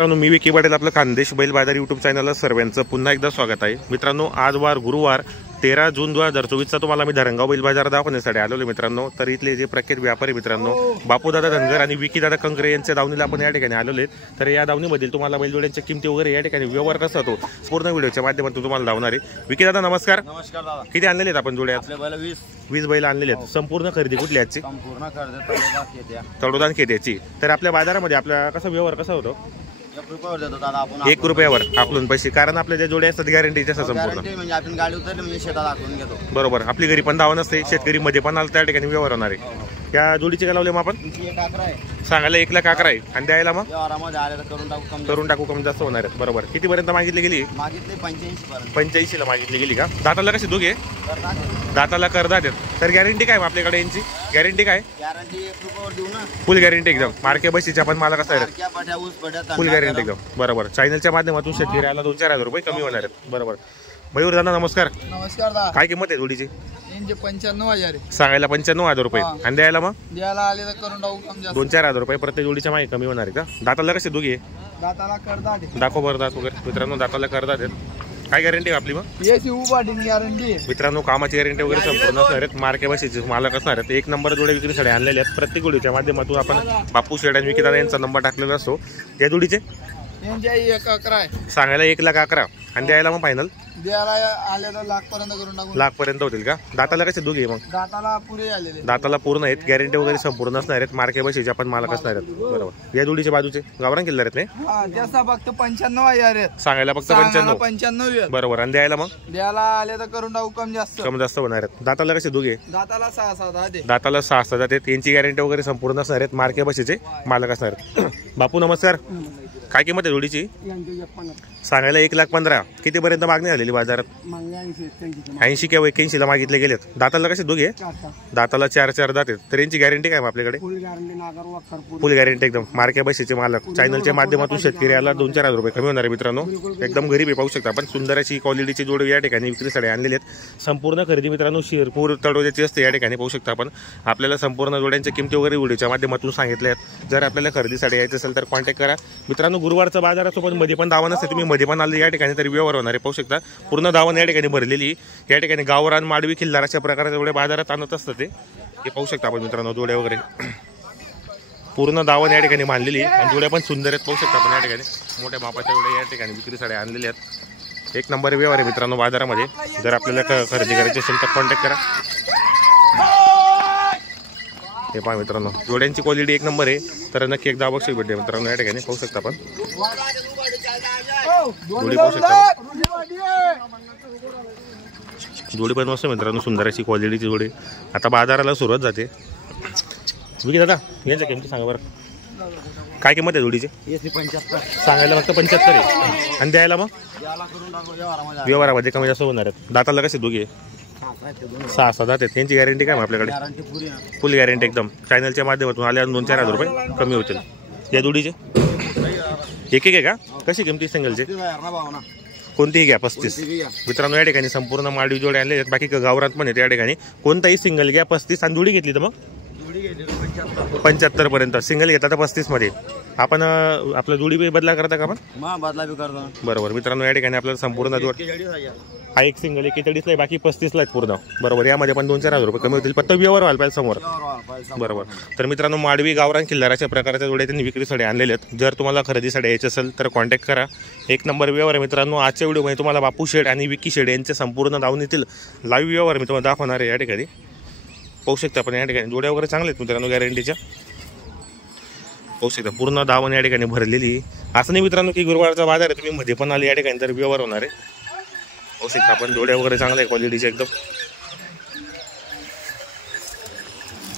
मी विकी पाटील आपलं खानदेश बैल बाजार यूट्यूब चॅनलला सर्वांचं पुन्हा एकदा स्वागत आहे। मित्रांनो, आज वार गुरुवार 13 जून 2024 तुम्हाला मी धरणगाव बैल बाजार दाखवण्यासाठी आलेलो मित्रांनो। तर इथले जे प्रख्यात व्यापारी मित्रांनो बापूदादा धनगर आणि विकी दादा कंकरे यांच्या दावणीला आपण या ठिकाणी आलेलो आहेत। तर या दावणीमधील तुम्हाला बैलजोड्यांच्या किमती वगैरे या ठिकाणी व्यवहार कसा होतो पूर्ण व्हिडिओच्या माध्यमातून तुम्हाला दावणार आहे। विकी दादा नमस्कार। नमस्कार दादा। किती आणलेले आहेत आपण जोड्या? आपल्या 20 बैल आणलेले आहेत। संपूर्ण खरेदी कुठली याची? संपूर्ण खरेदी तळोदान खेड्याची। तर आपल्या बाजारामध्ये आपला कसा व्यवहार कसा होतो? 1 रुपयावर देतो दादा आपण। 1 रुपयावर आपण पैसे, कारण आपल्या ज्या जोड्या असतात गॅरंटीच्या संपूर्ण म्हणजे आपण गाडी उतरली म्हणजे शेतात दाखवून घेतो। बरोबर, आपली घरी पण धावा नसते, शेतकरी मध्ये पण आलं त्या ठिकाणी व्यवहार होणार आहे। या जोडीचे काय लावले मग आपण? सांगायला 1,11,000 आहे आणि द्यायला मग करून टाकू कमी जास्त होणार आहेत। बरोबर, किती पर्यंत मागितली गेली? मागितले 85 ला मागितली गेली का? दाताला कसे दोघे? दाताला करदात आहेत। तर गॅरंटी काय आपल्याकडे यांची? गॅरंटी काय? गॅरंटी 1 रुपयावर देऊ ना। फुल गॅरंटी एकदम मार्के बशीच्या पण मला कसं आहे फुल गॅरंटी एकदम। बरोबर, चॅनलच्या माध्यमातून शेतकऱ्याला 2-4 हजार रुपये कमी होणार आहेत। बरोबर, मयूर दादा नमस्कार। नमस्कार दादा। काय किंमत आहे जोडीची? 95,000 सांगायला 95,000 रुपये आणि द्यायला मग द्यायला आले तर करून टाकू कमी जास्त 2-4 हजार रुपये प्रत्येक जोडीच्या मागे कमी होणार आहे का? दाताला कसे दोघे? दाताला करदाट दाखव बरं दात वगैरे मित्रांनो, दाताला करदात आहेत। काय गॅरंटी आपली मग? एसी उभा गॅरंटी मित्रांनो, कामाची गॅरंटी वगैरे संपूर्ण असणार आहेत। मार्के बशीचे मालक असणार आहेत। 1 नंबर जोड्या विक्रीसाठी आणलेले आहेत। प्रत्येक जोडीच्या माध्यमातून आपण बापू शेड आणि विकी दादा यांचा नंबर टाकलेला असतो। या जोडीचे 1,11,000 आहे। सांगायला 1,11,000 आणि द्यायला मग फायनल द्यायला आले तर लाख पर्यंत करून टाकू। लाख पर्यंत होतील का? दाताला कसे दोघे मग? दाताला पुरे आलेले। दाताला पूर्ण आहेत, गॅरंटी वगैरे संपूर्ण असणार आहेत। मार्के बशीचे आपण मालक असणार आहेत। बरोबर, या जोडीच्या बाजूचे गावरान किल्लार आहेत नाही? जास्त फक्त 95,000 आहेत। सांगायला फक्त 95 बरोबर, आणि द्यायला मग द्यायला आले तर करून टाकू कमी जास्त होणार आहेत। दाताला कसे दोघे? दाताला 6-7 दाताला 6 आहेत। यांची गॅरंटी वगैरे संपूर्ण असणार आहेत। मार्के बशीचे मालक असणार आहेत। बापू नमस्कार। काय किंमत आहे जोडीची? सांगायला 1,15,000। किती पर्यंत मागणी झालेली बाजारात? 80 किंवा 81 ला मागितले गेलेत। दाताला कसे दोघे? दाताला 4 दात आहेत। तर यांची गॅरंटी काय आपल्याकडे? फुल गॅरंटी एकदम मार्के बशीचे मालक। चॅनलच्या माध्यमातून शेतकऱ्याला 2-4 हजार रुपये कमी होणार आहे मित्रांनो। एकदम गरीब आहे, पाहू शकता आपण। सुंदर अशी क्वालिटीची जोडी या ठिकाणी विक्रीसाठी आणलेली आहेत। संपूर्ण खरेदी मित्रांनो शिरपूर तळोद्याची असते या ठिकाणी, पाहू शकता आपण। आपल्याला संपूर्ण जोड्यांच्या किमती वगैरे व्हिडिओच्या माध्यमातून सांगितल्या आहेत। जर आपल्याला खरेदीसाठी यायचं असेल तर कॉन्टॅक्ट करा मित्रांनो। गुरुवारचा बाजार असतो पण मध्ये पण दावा नसते, तुम्ही मध्ये पण आले या ठिकाणी तरी व्यवहार होणार आहे, पाहू शकता। पूर्ण दावण या ठिकाणी भरलेली। या ठिकाणी गावरान माडवी खिल्लार अशा प्रकारे जोड्या बाजारात आणत असतात ते, हे पाहू शकता आपण मित्रांनो। जोड्या वगैरे पूर्ण दावण या ठिकाणी बांधलेली आणि जोड्या पण सुंदर आहेत, पाहू शकता आपण। या ठिकाणी मोठ्या मापाच्या जोड्या या ठिकाणी विक्रीसाठी आणलेल्या आहेत। 1 नंबर व्यवहार आहे मित्रांनो बाजारामध्ये। जर आपल्याला खरेदी करायची असेल तर कॉन्टॅक्ट करा। हे पहा मित्रांनो, जोड्यांची क्वालिटी 1 नंबर आहे। तर नक्की एकदा अवश्य भेटेल मित्रांनो। या ठिकाणी पाहू शकता आपण जोडी, पाहू शकता जोडी पण मस्त मित्रांनो, सुंदर अशी क्वालिटीची जोडी। आता बाजाराला सुरुवात जाते। विकी दादा यांच्या किमती सांगा बरं। काय किंमत आहे जोडीची? 75 सांगायला फक्त 75 आहे आणि द्यायला मग व्यवहारामध्ये कमी जास्त होणार आहेत। दाताला कसे दोघे? 6 दात आहेत। यांची गॅरंटी काय आपल्याकडे? फुल गॅरंटी एकदम। चॅनलच्या माध्यमातून आल्यावर 2-4 हजार रुपये कमी होतील। या जोडीचे 1 आहे का? कशी किमती सिंगलचे? कोणतीही घ्या 35 मित्रांनो। या ठिकाणी संपूर्ण माडवी जोडे आणले आहेत, बाकी गावरात पण आहेत या ठिकाणी। कोणताही सिंगल घ्या 35 आणि जोडी घेतली तर मग 75 पर्यंत। सिंगल घेता तर 35 मध्ये आपण आपला जोडी बदला करता का आपण? बदला बी करतो। बरोबर मित्रांनो, या ठिकाणी आपल्याला संपूर्ण जोड हा 1 सिंगल 41 ला, बाकी 35 ला आहेत पूर्ण। बरोबर, यामध्ये पण 2-4 हजार रुपये कमी होतील, फक्त व्यवहार व्हायला पाहिजे समोर। बरोबर, तर मित्रांनो माडवी गावरान खिल्लार अशा प्रकारच्या जोड्या त्यांनी विक्रीसाठी आणलेल्या आहेत। जर तुम्हाला खरेदीसाठी यायचं असेल तर कॉन्टॅक्ट करा। 1 नंबर व्यवहार आहे मित्रांनो। आजच्या व्हिडिओमध्ये तुम्हाला बापू शेड आणि विकी शेड यांचे संपूर्ण दावणीतील लाईव्ह व्यवहार मी तुम्हाला दाखवणार आहे या ठिकाणी, पाहू शकता आपण। या ठिकाणी जोड्या वगैरे चांगल्या आहेत मित्रांनो गॅरंटीच्या, पाहू शकता। पूर्ण दावण या ठिकाणी भरलेली। असं नाही मित्रांनो की गुरुवारचा बाजार आहे तुम्ही मध्ये पण आले या ठिकाणी तर व्यवहार होणार आहे, पाहू शकता आपण। जोड्या वगैरे चांगल्या आहे क्वालिटीच्या एकदम।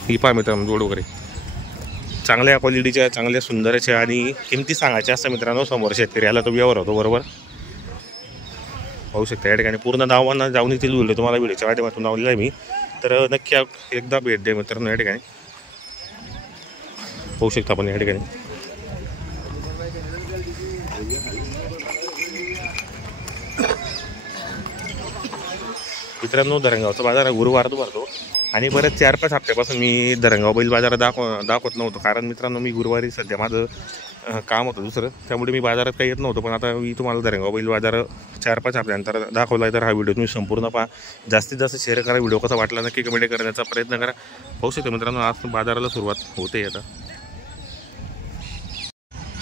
ही पहा मित्रांनो, जोड वगैरे चांगल्या क्वालिटीच्या, चांगल्या सुंदरच्या आणि किमती सांगायच्या असं मित्रांनो समोर शेतकरी आला तो व्यवहार होतो। बरोबर, पाहू शकता या ठिकाणी पूर्ण दावांना जाऊन येथील व्हिडिओ तुम्हाला व्हिडिओच्या माध्यमातून लावलेला आहे मी। तर नक्की एकदा भेट द्या मित्रांनो या ठिकाणी, पाहू शकता आपण। या ठिकाणी मित्रांनो धरणगावचा बाजार गुरुवार भरतो आणि बरेच 4-5 हप्त्यापासून मी धरणगाव बैल बाजार दाखवत नव्हतो, कारण मित्रांनो मी गुरुवारी सध्या माझं काम होतं दुसरं, त्यामुळे मी बाजारात काही येत नव्हतं. पण आता मी तुम्हाला धरणगाव बैल बाजार 4-5 आपल्यानंतर दाखवला आहे. तर हा व्हिडिओ तुम्ही संपूर्ण पहा, जास्तीत जास्त शेअर करा. व्हिडिओ कसा वाटला नक्की कमेंट करण्याचा प्रयत्न करा. पाहू शकता मित्रांनो, आज बाजाराला सुरुवात होते. आता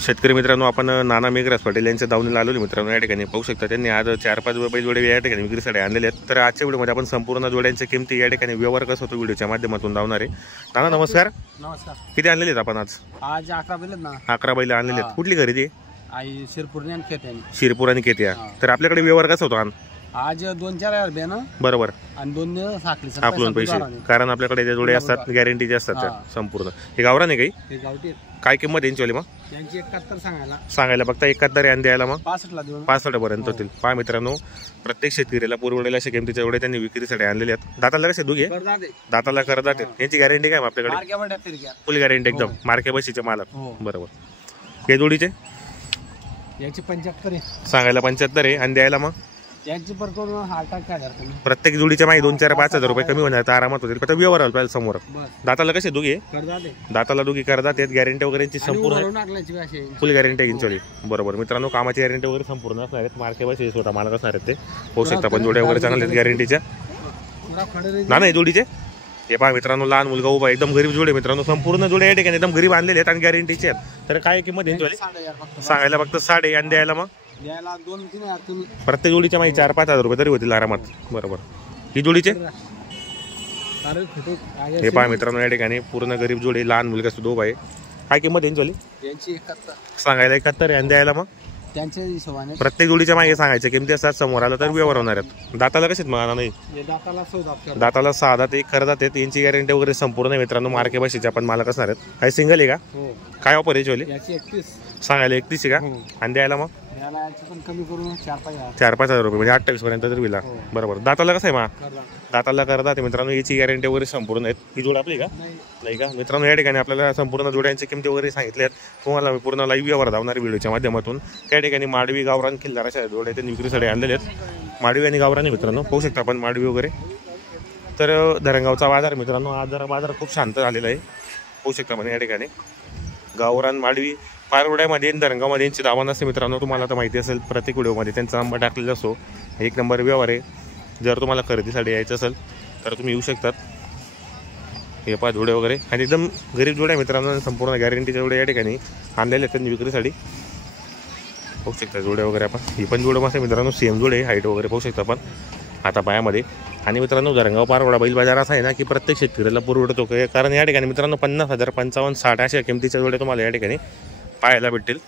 शेतकरी मित्रांनो, आपण नाना मेघराज पटेल यांच्या दावणीला आलेलो मित्रांनो. या ठिकाणी पाहू शकता त्यांनी आज 4-5 बैल जोडे या ठिकाणी विक्रीसाठी आणलेले आहेत. तर आजच्या व्हिडिओमध्ये आपण संपूर्ण जोड्यांच्या किमती, या ठिकाणी व्यवहार कसं होतो व्हिडिओच्या माध्यमातून दावणार आहे. नाना नमस्कार. नमस्कार. किती आणलेले आहेत आपण आज? 11 बैल ना. 11 बैल आणलेले आहेत. कुठली खरेदी? आई शिरपूर आणि खेत्यानी. शिरपूर आणि केतिया. तर आपल्याकडे व्यवहार कसा होतो आज 2-4 बे ना. बरोबर. आणि 2 साखळी आपलं पैसे, कारण आपल्याकडे जे जोडे असतात गॅरंटीचे असतात त्या संपूर्ण. हे गावरान आहे काही? गावठी. काय किंमत यांची वाली मग? यांची 71 सांगायला फक्त 71 आणि द्यायला मग 65 पर्यंत होतील. पहा मित्रांनो, प्रत्येक शेतकऱ्याला पुरवडेल अशा किमतीच्या जोडे त्यांनी विक्रीसाठी आणलेले आहेत. दाताला कसे दुघे? दाताला करदात. यांची गॅरंटी काय आपल्याकडे? फुल गॅरंटी एकदम मार्के बशीचे मालक. बरोबर. हे जोडीचे याची 75 आहे. सांगायला 75 आहे आणि द्यायला मग यांची पर करून 8,000 प्रत्येक जोडीच्या मागे 2-4-5 हजार रुपये कमी होणार तर आरामात होतील. फक्त व्यवहार आला पाहिजे समोर. दाताला कसे दुघे? दाताला दुघी करदात. गॅरंटी वगैरेची संपूर्ण फुल गॅरंटी इंचोली. बरोबर मित्रांनो, कामाची गॅरंटी वगैरे संपूर्ण असणार आहेत. मार्के बस स्वतः मालक असणार आहेत ते. होऊ शकता पण जोड्या वगैरे चांगल्या आहेत गॅरंटीच्या. नाही जोडीचे हे पहा मित्रांनो, लहान मुलगा उभा, एकदम गरीब जोडे मित्रांनो. संपूर्ण जोडे या ठिकाणी एकदम गरीब आणलेले आहेत आणि गॅरंटीचे आहेत. तर काय किंमत यांची? सांगायला फक्त 7.5 आणि द्यायला मग प्रत्येक जोडीच्या मागे 4-5 हजार रुपये तरी होतील आरामात. बरोबर. ही जोडीचे हे पहा मित्रांनो, या ठिकाणी पूर्ण गरीब जोडे, लहान मुलगा सुद्धा उभा आहे. काय किंमत यांची? सांगायला 71 आणि द्यायला मग त्यांच्या हिशोबाने प्रत्येक जोडीच्या मागे सांगायच्या किमती असतात. समोर आलं तर व्यवहार होणार आहेत. दाताला कसे मग? नाही दाताला 6 दात, 1 करदात आहेत. यांची गॅरंटी वगैरे संपूर्ण मित्रांनो मार्के बशीचे आपण मालक असणार आहेत. काय सिंगल आहे का? काय ऑफर याची? सांगायला 31 आहे का आणि द्यायला मग कमी करून 4-5 हजार रुपये म्हणजे 28 पर्यंत तरी विला. बरोबर. दाताला कसं आहे मग? दाताला करदात मित्रांनो. याची गॅरंटी वगैरे संपूर्ण आहेत. ही जोड आपली का? नाही का मित्रांनो. या ठिकाणी आपल्याला संपूर्ण जोड्यांची किमती वगैरे सांगितल्या आहेत. तुम्हाला पूर्ण लाईव्ह व्यवहार धावणार व्हिडिओच्या माध्यमातून. त्या ठिकाणी माडवी, गावरान, खिल्लार अशा जोड्या त्यांनी विक्रीसाठी आणलेले आहेत. माडवी आणि गावरान मित्रांनो पाहू शकता आपण माडवी वगैरे. तर धरणगावचा बाजार मित्रांनो, आज जरा बाजार खूप शांत झालेला आहे. पाहू शकता म्हणजे या ठिकाणी गावरान, माडवी, पारवड्यामध्ये धरणगावमध्ये यांची दावा नसते मित्रांनो. तुम्हाला तर माहिती असेल, प्रत्येक व्हिडिओमध्ये त्यांचा आंबा टाकलेला असतो. 1 नंबर व्यवहार आहे. जर तुम्हाला खरेदीसाठी यायचं असेल तर तुम्ही येऊ शकतात. हे 5 जोडे वगैरे आणि एकदम गरीब जोड्या मित्रांनो. संपूर्ण गॅरंटीच्या जोड्या या ठिकाणी आणलेल्या आहेत त्यांनी विक्रीसाठी. पाहू शकता जोड्या वगैरे आपण. ही पण जोडं मस्त मित्रांनो, सेम जोडे, हाईट वगैरे पाहू शकता आपण आता पायामध्ये. आणि मित्रांनो, धरणगाव पारवडा बैल बाजार असा आहे ना की प्रत्येक शेतकऱ्याला पुरवठतो. कारण या ठिकाणी मित्रांनो 50,000, 55,000, 60 अशा किमतीच्या जोड्या तुम्हाला या ठिकाणी पाहायला भेटतील.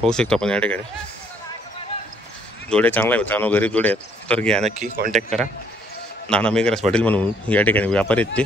पाहू शकतो आपण या ठिकाणी जोडे चांगला मित्रांनो, गरीब जोडे आहेत. तर घ्या नक्की, कॉन्टॅक्ट करा. नाना मेघराज पाटील म्हणून या ठिकाणी व्यापारी आहेत ते.